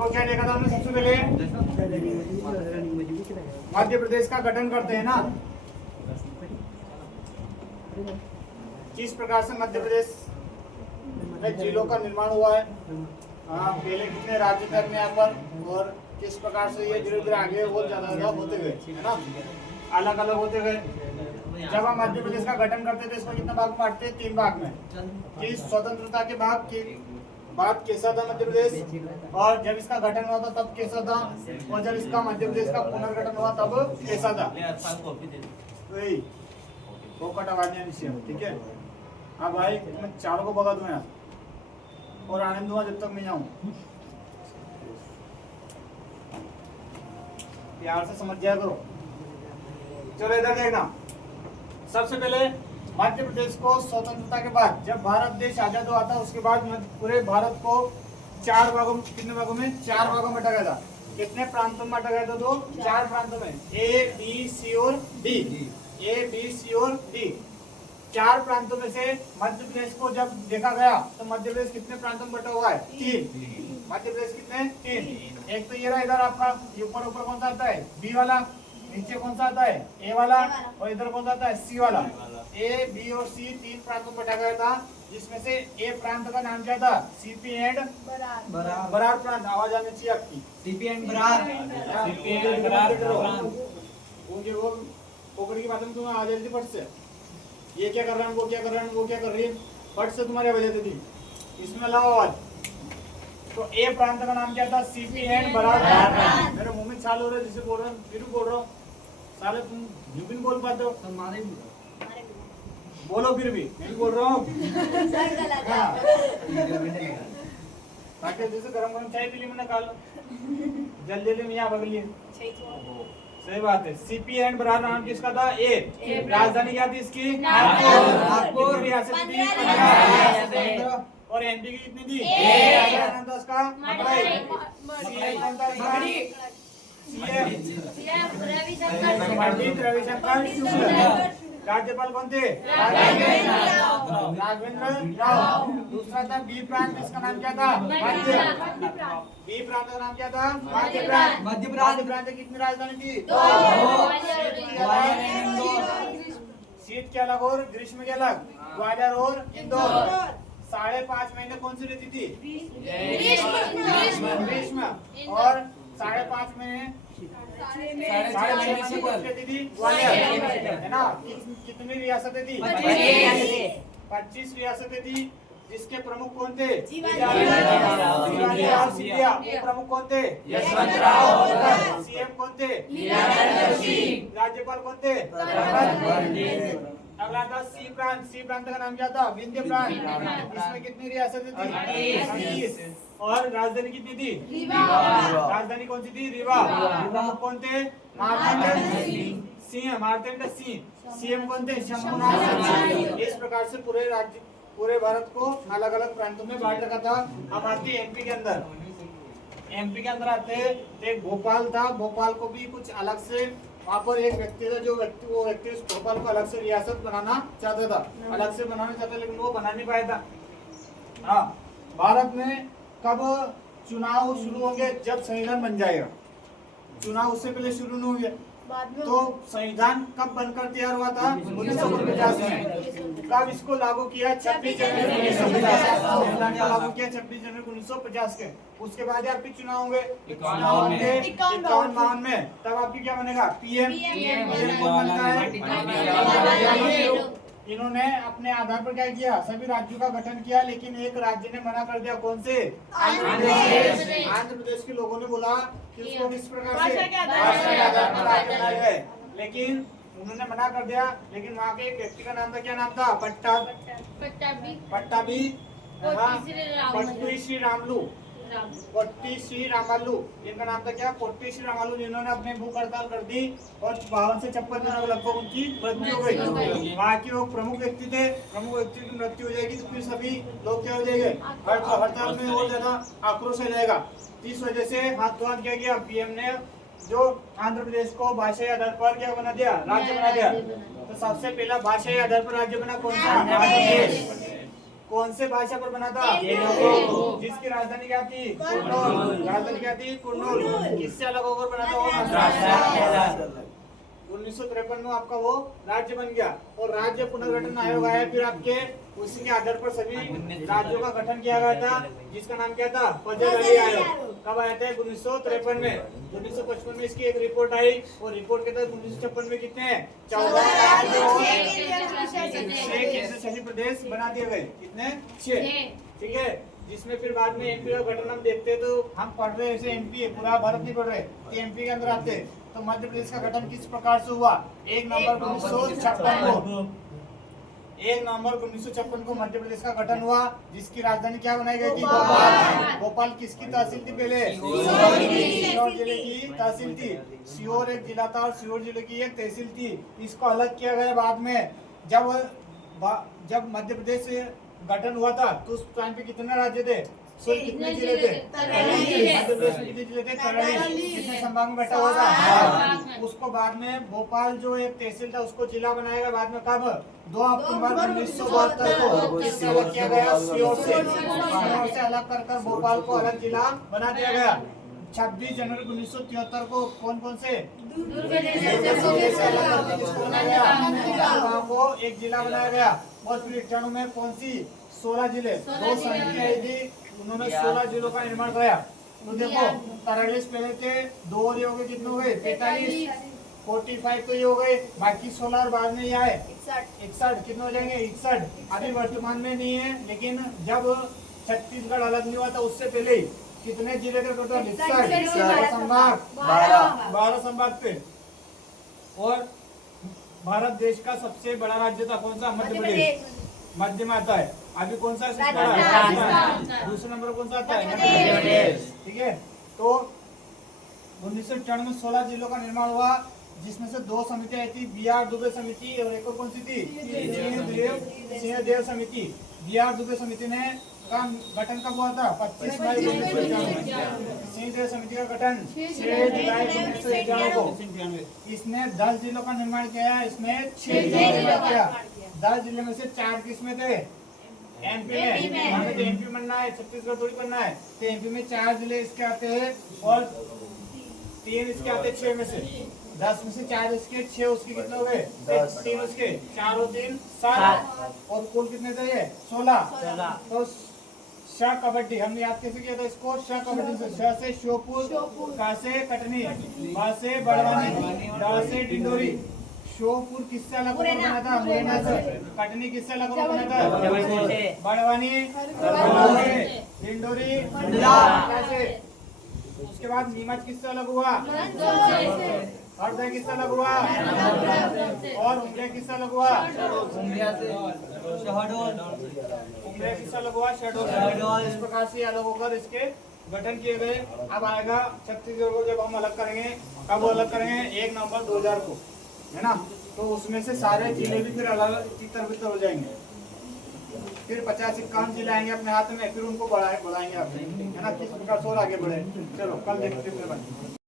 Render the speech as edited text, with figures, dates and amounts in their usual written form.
देखो क्या देखा था हमने सबसे पहले, मध्य प्रदेश का गठन करते हैं ना, किस प्रकार से मध्य प्रदेश में जिलों का निर्माण हुआ है। हाँ, पहले कितने राज्य थे अपने यहाँ पर और किस प्रकार से ये धीरे धीरे आगे और ज्यादा होते गए, है ना, अलग अलग होते गए। जब हम मध्य प्रदेश का गठन करते थे इसको कितने भाग बांटते हैं, 3 भाग में, कि स्वतंत्रता के भाग की बात कैसा था मध्य प्रदेश, और जब इसका गठन हुआ था तब कैसा था, और जब इसका मध्य प्रदेश का पुनर्गठन हुआ तब कैसा था। वही वो कटावादियां विषय, ठीक है। हाँ भाई, मैं चारों को भगा दूं यहाँ और आनंद दूंगा जब तक मैं जाऊं। प्यार से समझ जाया करो। चलो इधर देखना, सबसे पहले मध्य प्रदेश को स्वतंत्रता के बाद जब भारत देश आजाद हुआ था उसके बाद पूरे भारत को 4 भागों, कितने भागों में, 4 भागों में बांटा गया था। कितने प्रांतों में बांटा गया था, तो 4 प्रांतों में, ए बी सी और डी, ए बी सी और डी। 4 प्रांतों में से मध्य प्रदेश को जब देखा गया तो मध्य प्रदेश कितने प्रांतों में बटा हुआ है, 3। मध्य प्रदेश कितने, 3। एक तो ये रहा इधर आपका, ऊपर ऊपर कौन सा आता है, बी वाला, नीचे कौन सा आता है, ए वाला, और इधर कौन सा आता है, सी वाला। ए बी और सी 3 प्रांतों में बांटा गया था, जिसमें से ए प्रांत का नाम क्या था, सीपी एंड बरार प्रांत। आवाज आनी चाहिए आपकी, CP and Berar, CP and Berar प्रांत। वो पोकड़ी की बात में तुम्हें आ जाती थी फट से, ये क्या कर रहा है, वो क्या कर रहा है, वो क्या कर रही है, फट से तुम्हारी आवाज आती थी। इसमें लाओ आवाज। तो ए प्रांत का नाम क्या था, सीपी एंड बरार प्रांत। मेरे मुंह में छाल हो रहा है जिसे बोल रहा हूँ, फिर बोल रहा हूँ, साले तुम यूं भी बोल पाते हो, बोलो फिर भी, मैं भी बोल रहा हूँ। ताकि जैसे गरम गरम चाय पी ली मैंने कल, जल्दी जल्दी यहाँ भग लिए। सही बात है। सीपी एंड बरार नाम किसका था, ए। राजधानी क्या थी इसकी, नागपुर। रियासत थी, और एमपी की कितनी थी, नाम था उसका पंडित रविशंकर शुक्ल। राज्यपाल कौन थे, राघवेंद्र राव। दूसरा था बी प्रांत, इसका नाम क्या था, मध्य। बी प्रांत का नाम क्या था, मध्य प्रांत। मध्य प्रांत की कितनी राजधानी थी, 2। शीत के अलग और ग्रीष्म के अलग, ग्वालियर और इंदौर। 5.5 महीने कौन सी ऋतु थी, ग्रीष्म। और 5.5 महीने है ना। कितनी रियासतें थी, 25 रियासतें थी, जिसके प्रमुख कौन थे, प्रमुख कौन थे, सीएम कौन थे, राज्यपाल कौन थे। अगला था सी प्रांत। सी प्रांत का नाम क्या था, विंध्य प्रांत। इसमें कितनी रियासतें थी, 30। और राजधानी कितनी थी, राजधानी कौन सी थी, रीवा। प्रमुख कौन थे, मार्तंड सिंह, मार्तंड सिंह। सीएम कौन थे, शंभुनाथ। इस प्रकार से पूरे राज्य, पूरे भारत को अलग अलग प्रांतों में बांट रखा था। अब आते एमपी के अंदर। एमपी के अंदर आते एक भोपाल था, भोपाल को भी कुछ अलग से, वहाँ पर एक व्यक्ति था, जो वो व्यक्ति उस भोपाल को अलग से रियासत बनाना चाहता था, अलग से बनाना चाहता, लेकिन वो बना नहीं पाया था। हाँ, भारत में कब चुनाव शुरू होंगे, जब संविधान बन जाएगा। चुनाव उससे पहले शुरू नहीं होंगे। तो संविधान कब बनकर तैयार हुआ था, 1949 में। कब इसको लागू किया, 26 जनवरी 1950। संविधान को लागू किया 26 जनवरी 1950 के। उसके बाद आपके चुनाव होंगे 51-52 में। तब आपकी क्या बनेगा, पीएम। कौन बनता है, इन्होंने अपने आधार पर क्या किया, सभी राज्यों का गठन किया, लेकिन एक राज्य ने मना कर दिया, कौन से, आंध्र प्रदेश। आंध्र प्रदेश के लोगों ने बोला कि उसको किस प्रकार से भाषा के आधार पर राज्य बनाया जाए, लेकिन उन्होंने मना कर दिया। लेकिन वहाँ के एक व्यक्ति का नाम था, क्या नाम था, पट्टाभी श्री रामलू, पोट्टी श्री रामालू। इनका नाम था क्या, पोट्टी श्री रामालू, जिन्होंने अपने भूख हड़ताल कर दी और 52 से 56 दिन लगभग उनकी मृत्यु हो गई। वहाँ के वो प्रमुख व्यक्ति थे, प्रमुख व्यक्ति की मृत्यु हो जाएगी तो फिर सभी लोग क्या हो जाएंगे, हड़ताल में और ज्यादा आक्रोश हो जाएगा। इस वजह से हाथ तो हाथ क्या किया, पीएम ने जो आंध्र प्रदेश को भाषाई आधार पर क्या बना दिया, राज्य बना दिया। तो सबसे पहला भाषाई आधार पर राज्य बना कौन सा, कौन से भाषा पर बना था? तेलुगु। जिसकी राजधानी क्या थी? कुर्नूल। राजधानी क्या थी? कुर्नूल। किससे अलग होकर बना था वो? मद्रास। 1953 में आपका वो राज्य बन गया और राज्य पुनर्गठन आयोग आया फिर आपके, उसी के आधार पर सभी राज्यों का गठन किया गया था, जिसका नाम क्या था? फजल अली आयोग। कब आया था? 1953 में। 1955 में इसकी एक रिपोर्ट आई और रिपोर्ट के तहत 1956 में कितने हैं? 14 राज्य और 6 केंद्र शासित प्रदेश बना दिए गए। कितने? 6। ठीक है, जिसमें फिर बाद में एमपी का गठन हम देखते हैं, तो हम पढ़ रहे हैं एमपी, पूरा भारत नहीं पढ़ रहे, तो एमपी के अंदर आते हैं। तो मध्य प्रदेश का गठन किस प्रकार से हुआ? 1 नवंबर 1956 को, 1 नवंबर 1956 को मध्य प्रदेश का गठन हुआ, जिसकी राजधानी क्या बनाई गई थी? भोपाल। भोपाल किसकी तहसील थी पहले? सीहोर जिले की तहसील थी। सीहोर एक जिला था और सीहोर जिले की एक तहसील थी। इसको अलग किया गया बाद में। जब मध्य प्रदेश गठन हुआ था तो उस टाइम पे कितने राज्य थे? कितने जिले थे? मध्य प्रदेश में कितने जिले थे? 43। कितने संभाग में बैठा हुआ था? उसको बाद में भोपाल जो एक तहसील था उसको जिला बनाएगा बाद में। कब? 2 अक्टूबर 1972 को किससे अलग किया गया? सीहोर से अलग कर भोपाल को अलग जिला बना दिया गया। 26 जनवरी 1973 को कौन से को एक जिला बनाया गया और फिर 91 में कौन सी? 16 जिले, 2 समितियां आई थी, उन्होंने 16 जिलों का निर्माण कराया। तो देखो 43 पहले थे, 2 और ये हो गए, कितने हो गए? 45, 45 तो ये हो गए, बाकी 16 और बाद में ये आए 61, कितने हो जाएंगे? 61। अभी वर्तमान में नहीं है, लेकिन जब छत्तीसगढ़ अलग नहीं हुआ था उससे पहले ही कितने जिले थे टोटल? 61 संभाग, 12 संभाग थे। और भारत देश का सबसे बड़ा राज्य था कौन सा? मध्य प्रदेश। मध्य में आता है। अभी कौन सा? दूसरे नंबर कौन सा आता है? मध्य प्रदेश। ठीक है, तो 1994 में 16 जिलों का निर्माण हुआ, जिसमें से 2 समितियां आई थी, BR दुबे समिति और एक और कौन सी थी? सिंहदेव समिति। BR दुबे समिति ने का गठन कब हुआ था? 25 मई 1991। सिंहदेव समिति का गठन 6 जुलाई 1991 को। इसने 10 जिलों का निर्माण किया, इसमें 6 जिलों का किया। 10 जिले में से 4 किस में थे? एमपी में। हमें तो एमपी बनना है, छत्तीसगढ़ थोड़ी बनना है। तो एमपी में 4 जिले इसके आते हैं और 3 इसके आते हैं 6 में से। 10 में से 4 इसके, 6 उसके, कितने हो गए? 3 उसके, 4 और 3 7 और कुल कितने थे? 16। तो श कबड्डी हमने याद कैसे किया था इसको? श कबड्डी से, श से श्योपुर, क से कटनी, ब से बड़वानी, ड से डिंडोरी। श्योपुर किससे अलग होकर बना था? मुरैना से। कटनी किससे अलग होकर बना था? बड़वानी, डिंडोरी से। उसके बाद नीमच किससे अलग हुआ? हरदा किससे अलग हुआ? और उमरिया किससे अलग हुआ? उमरिया किससे अलग हुआ? शहडोल। इस प्रकार से अलग होकर इसके गठन किए गए। अब आएगा छत्तीसगढ़ को जब हम अलग करेंगे, कब अलग करेंगे? 1 नवंबर 2000 को, है ना? तो उसमें से सारे जिले भी फिर अलग तितर हो जाएंगे। फिर 50-51 जिले आएंगे अपने हाथ में, फिर उनको बढ़ाएंगे अपने, है ना? किस प्रकार से और आगे बढ़े। चलो कल देखते हैं।